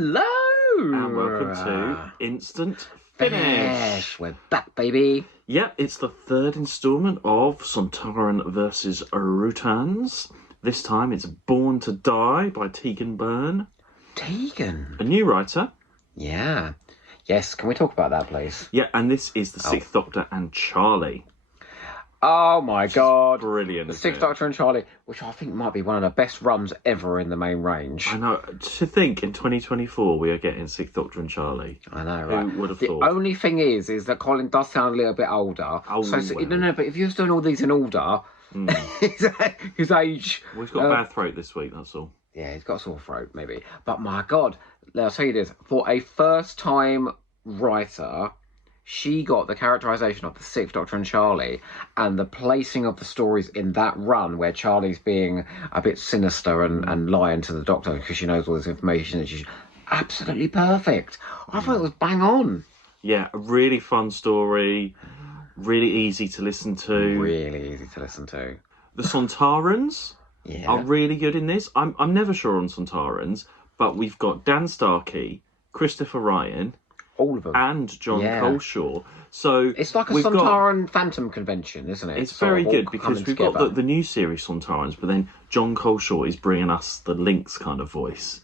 Hello! And welcome to Instant Finish. We're back, baby. Yep, it's the third instalment of Sontaran versus Rutans. This time it's Born to Die by Tegan Byrne. Tegan? A new writer. Yeah. Yes, can we talk about that, please? Yeah, and this is the Sixth Doctor and Charlie. Oh my god. Brilliant. The Sixth Doctor and Charlie, which I think might be one of the best runs ever in the main range. I know. To think in 2024 we are getting Sixth Doctor and Charlie. I know, right? Who would have the thought? The only thing is that Colin does sound a little bit older. Oh, so well. No, but if you're doing all these in order, his age... Well, he's got a bad throat this week, that's all. Yeah, he's got a sore throat, maybe. But my God, I'll tell you this. For a first-time writer, she got the characterisation of the Sixth Doctor and Charlie and the placing of the stories in that run where Charlie's being a bit sinister and lying to the Doctor because she knows all this information and she's absolutely perfect. I thought it was bang on. Yeah, a really fun story, really easy to listen to. Really easy to listen to. The Sontarans are really good in this. I'm never sure on Sontarans, but we've got Dan Starkey, Christopher Ryan, all of them, and John Coleshaw. So it's like a Sontaran Phantom convention, isn't it? It's very good because we've got the new series Sontarans, but then John Coleshaw is bringing us the Lynx kind of voice,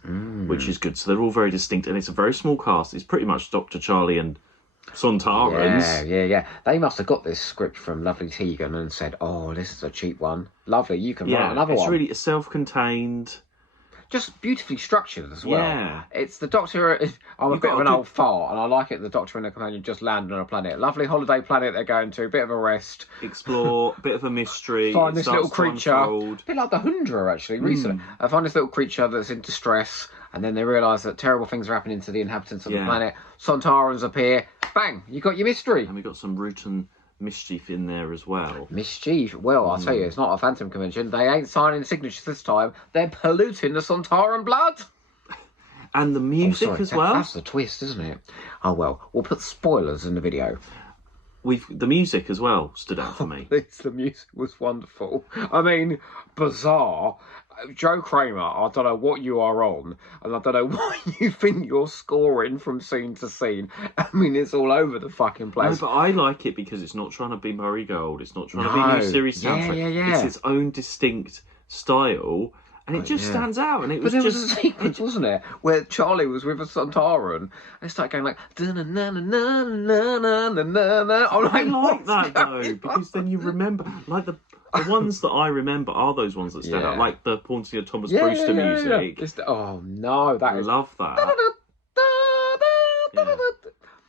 which is good. So they're all very distinct, and it's a very small cast. It's pretty much Dr. Charlie and Sontarans. Yeah. They must have got this script from lovely Tegan and said, "Oh, this is a cheap one. Lovely, you can write another one." It's really self-contained. Just beautifully structured as well. Yeah. It's the Doctor... I'm a bit of an old fart, and I like it the Doctor and the Companion just land on a planet. Lovely holiday planet they're going to, bit of a rest. Explore, bit of a mystery. Find this little creature. A bit like the Hundra, actually, recently. I find this little creature that's in distress, and then they realise that terrible things are happening to the inhabitants of the planet. Sontarans appear. Bang! You got your mystery. And we got some Rutan mischief in there as well. Mischief? Well, I'll tell you, it's not a Phantom convention. They ain't signing signatures this time. They're polluting the Sontaran blood. And the music as well. That's the twist, isn't it? Oh, well, we'll put spoilers in the video. The music as well stood out for me. The music was wonderful. I mean, bizarre. Joe Kramer, I don't know what you are on, and I don't know what you think you're scoring from scene to scene. I mean, it's all over the fucking place. No, but I like it because it's not trying to be Murray Gold. It's not trying to be a new series soundtrack. Yeah. It's its own distinct style, and it just stands out. And it was there was a sequence, wasn't it, where Charlie was with a Sontaran, and it started going like, da-na-na-na-na-na-na-na-na-na. I like that though, because then you remember, like the ones that I remember are those ones that stand out, like the Haunting of Thomas Brewster music. Oh no, I love that.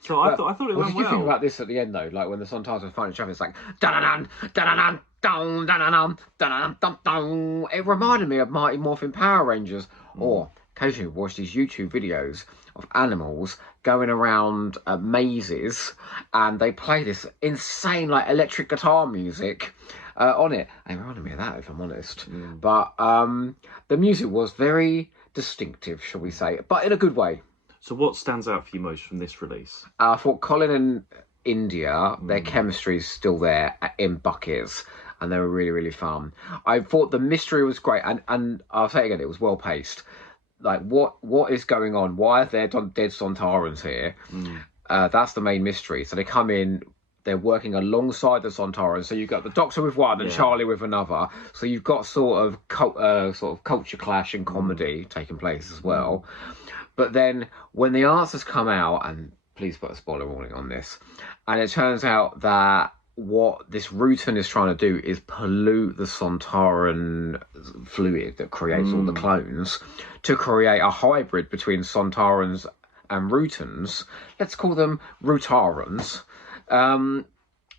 So I thought it went well. What did you think about this at the end though? Like when the Sontarans are fighting each other, it's like da-na-nan, da-na-nan, down, da-na-nan, da-na-nan, dum, dum. It reminded me of Mighty Morphin Power Rangers, or occasionally watch these YouTube videos of animals going around mazes, and they play this insane like electric guitar music on it. It reminded me of that, if I'm honest. But the music was very distinctive, shall we say, but in a good way. So what stands out for you most from this release? I thought Colin and India, their chemistry is still there in buckets, and they were really, really fun. I thought the mystery was great, and I'll say it again, it was well paced. Like, what is going on? Why are there dead Sontarans here? That's the main mystery. So they come in, they're working alongside the Sontarans. So you've got the Doctor with one and Charlie with another. So you've got sort of culture clash and comedy taking place as well. But then when the answers come out, and please put a spoiler warning on this, and it turns out that what this Rutan is trying to do is pollute the Sontaran fluid that creates all the clones to create a hybrid between Sontarans and Rutans. Let's call them Rutarans. And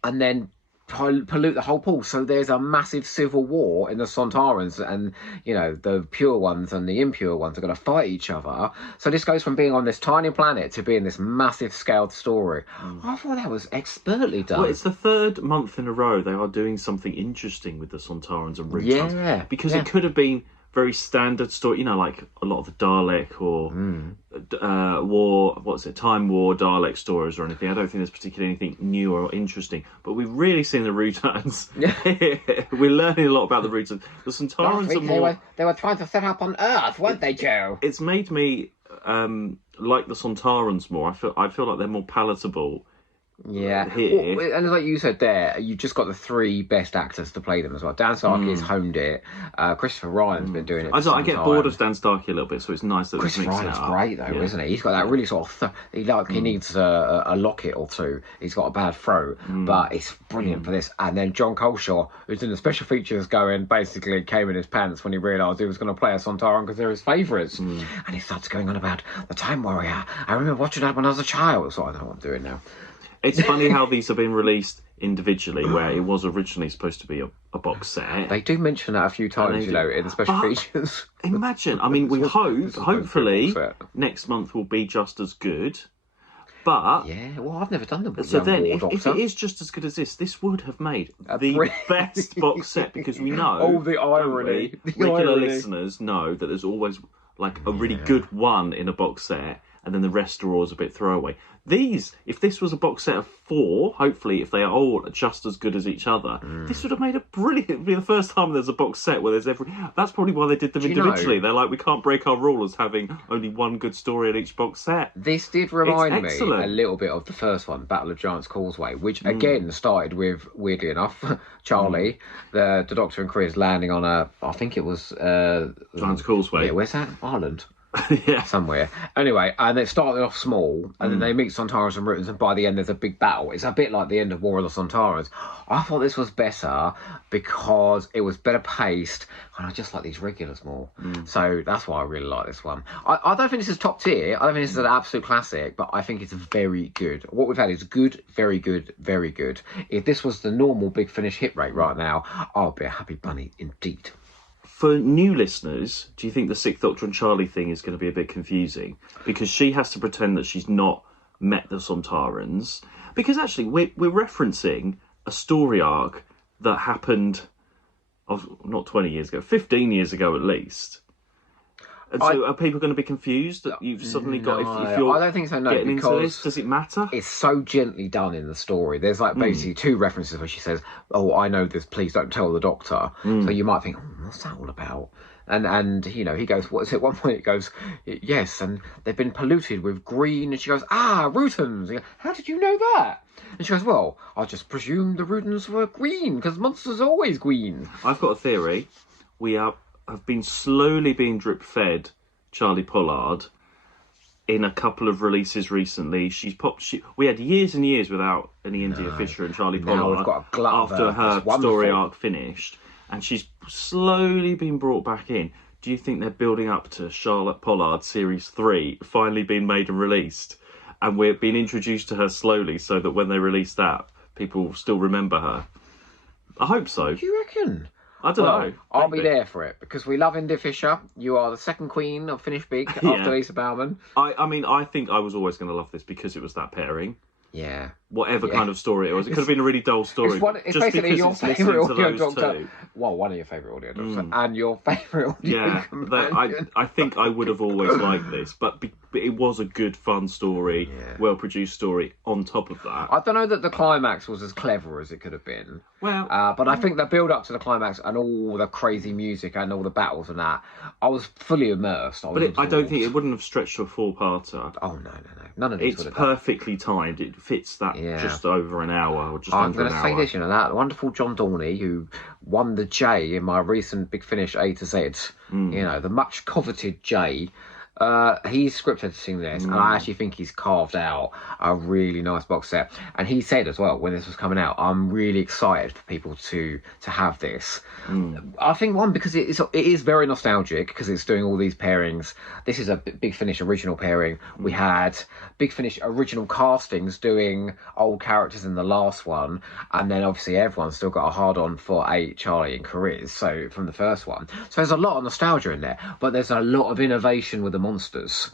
then pollute the whole pool. So there's a massive civil war in the Sontarans, and the pure ones and the impure ones are going to fight each other. So this goes from being on this tiny planet to being this massive scaled story. I thought that was expertly done. Well, it's the third month in a row they are doing something interesting with the Sontarans and Rutans. Because it could have been very standard story, like a lot of the Dalek or Time War Dalek stories or anything. I don't think there's particularly anything new or interesting. But we've really seen the Rutans. We're learning a lot about the Rutans. The Sontarans are more... They were trying to set up on Earth, weren't they, Joe? It's made me like the Sontarans more. I feel like they're more palatable. Yeah, here. Well, and like you said there, you just got the three best actors to play them as well. Dan Starkey has honed it. Christopher Ryan's been doing it. I get bored of Dan Starkey a little bit, so it's nice that Christopher Ryan's great though, isn't he? He's got that really sort of he needs a locket or two. He's got a bad throat, but it's brilliant for this. And then John Coleshaw, who's in the special features, basically came in his pants when he realised he was going to play a Sontaran because they're his favourites, and he starts going on about the Time Warrior. I remember watching that when I was a child, so I know what I'm doing now. It's funny how these have been released individually, where it was originally supposed to be a box set. They do mention that a few times, in the special features. Imagine, I mean, we hopefully, next month will be just as good. But yeah, well, I've never done them. So then, if it is just as good as this would have made the best box set, because we know. Oh, the irony! Regular listeners know that there's always like a really good one in a box set, and then the rest are always a bit throwaway. If this was a box set of 4, hopefully, if they are all just as good as each other, this would have made a brilliant. It'd be the first time there's a box set where there's every. That's probably why they did them individually. They're like, we can't break our rule as having only one good story in each box set. This did remind me a little bit of the first one, Battle of Giants Causeway, which again started with, weirdly enough, Charlie, the Doctor and Chris landing on I think it was Giants Causeway. Yeah, where's that? Ireland. Yeah. Somewhere. Anyway, and it started off small, and then they meet Sontarans and Rutans, and by the end there's a big battle. It's a bit like the end of War of the Sontarans. I thought this was better because it was better paced, and I just like these regulars more. So that's why I really like this one. I don't think this is top tier. I don't think this is an absolute classic, but I think it's very good. What we've had is good, very good, very good. If this was the normal Big Finish hit rate right now, I'll be a happy bunny indeed. For new listeners, do you think the Sixth Doctor and Charlie thing is going to be a bit confusing? Because she has to pretend that she's not met the Sontarans. Because actually, we're referencing a story arc that happened, not 20 years ago, 15 years ago at least. And so are people going to be confused that you've suddenly got... If you're I don't think so, no, getting because into this, does it matter? It's so gently done in the story. There's like basically 2 references where she says, "Oh, I know this, please don't tell the Doctor." So you might think, what's that all about? And he goes, what is it? At one point it goes, yes, and they've been polluted with green. And she goes, Rutans. Goes, how did you know that? And she goes, well, I just presumed the Rutans were green, because monsters are always green. I've got a theory. We have been slowly being drip-fed Charlie Pollard in a couple of releases recently. We had years and years without any India Fisher and Charlie Pollard we've got a glut after her story arc finished. And she's slowly been brought back in. Do you think they're building up to Charlotte Pollard Series 3 finally being made and released? And we're being introduced to her slowly so that when they release that, people will still remember her? I hope so. Do you reckon? I don't know. I'll be there for it, because we love India Fisher. You are the second queen of Finish Big after Lisa Bowman. I mean, I think I was always going to love this because it was that pairing. Yeah. Whatever kind of story it was. It could have been a really dull story. It's basically your favourite audio doctor. Well, one of your favourite audio doctors. And your favourite audio companion. I think I would have always liked this. But it was a good, fun story, well-produced story on top of that. I don't know that the climax was as clever as it could have been. Well, but I think the build-up to the climax and all the crazy music and all the battles and that, I was fully immersed. I don't think it wouldn't have stretched to a 4-parter. Oh, no. None of these It's perfectly timed. It fits that just over an hour or just under an hour. I'm going to say this, that wonderful John Dorney, who won the J in my recent Big Finish A to Z, the much coveted J. He's script editing this, and I actually think he's carved out a really nice box set. And he said as well, when this was coming out, I'm really excited for people to have this. I think because it is very nostalgic, because it's doing all these pairings. This is a Big Finish original pairing. We had Big Finish original castings doing old characters in the last one, and then obviously everyone's still got a hard on for Charlie and Chris, so from the first one. So there's a lot of nostalgia in there, but there's a lot of innovation with the monsters,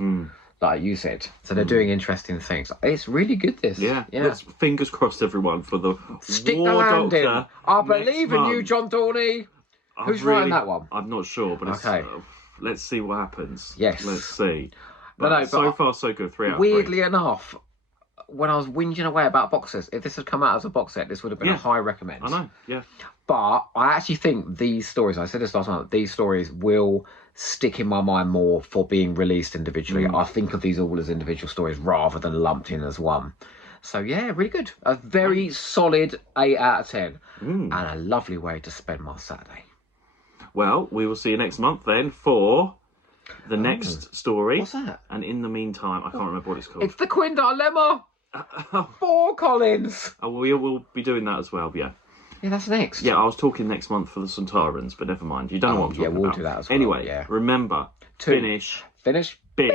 like you said. So they're doing interesting things. It's really good, this. Yeah. Let's fingers crossed, everyone, for the Stick War the landing. Doctor. I believe in you, John Dorney. Who's writing that one? I'm not sure, but let's see what happens. Yes. Let's see. But so far, so good. 3 out of 3. Weirdly enough, when I was whinging away about boxes. If this had come out as a box set, this would have been a high recommend. I know, yeah. But I actually think these stories, I said this last month, these stories will stick in my mind more for being released individually. I think of these all as individual stories rather than lumped in as one. So yeah, really good. A very solid 8 out of 10. And a lovely way to spend my Saturday. Well, we will see you next month then for the next story. What's that? And in the meantime, I can't remember what it's called. It's the Quinn Dilemma! For Collins! Oh, we will be doing that as well, yeah. Yeah, that's next. Yeah, I was talking next month for the Sontarans, but never mind. You don't know what I'm talking about. Yeah, we'll do that as well. Anyway, remember, finish Finish big.